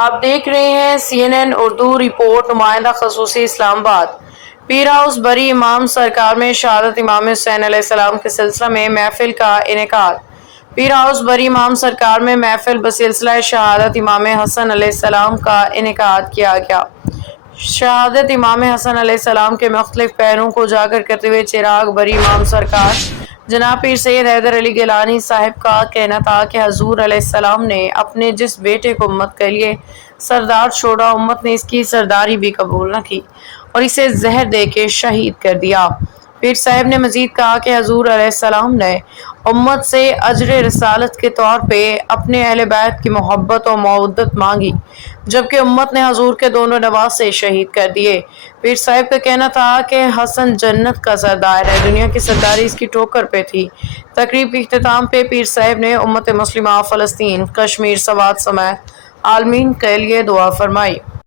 آپ دیکھ رہے ہیں CNN اردو رپورٹ۔ نمائندہ خصوصی اسلام آباد پیر ہاؤس بری امام سرکار میں شہادت امام حسین علیہ السلام کے سلسلہ میں محفل کا انعقاد۔ پیر ہاؤس بری امام سرکار میں محفل بسلسلہ شہادت امام حسن علیہ السلام کا انعقاد کیا گیا۔ شہادت امام حسن علیہ السلام کے مختلف پہلوؤں کو اجاگر کرتے ہوئے چراغ بری امام سرکار جناب پیر سید حیدر علی گیلانی صاحب کا کہنا تھا کہ حضور علیہ السلام نے اپنے جس بیٹے کو امت کے لیے سردار چھوڑا، امت نے اس کی سرداری بھی قبول نہ کی اور اسے زہر دے کے شہید کر دیا۔ پیر صاحب نے مزید کہا کہ حضور علیہ السلام نے امت سے اجر رسالت کے طور پہ اپنے اہل بیت کی محبت و مودت مانگی، جبکہ امت نے حضور کے دونوں نواسے شہید کر دیے۔ پیر صاحب کا کہنا تھا کہ حسن جنت کا سردار ہے، دنیا کی سرداری اس کی ٹھوکر پہ تھی۔ تقریب کے اختتام پہ پیر صاحب نے امت مسلمہ، فلسطین، کشمیر، سوات سمیت عالمین کے لیے دعا فرمائی۔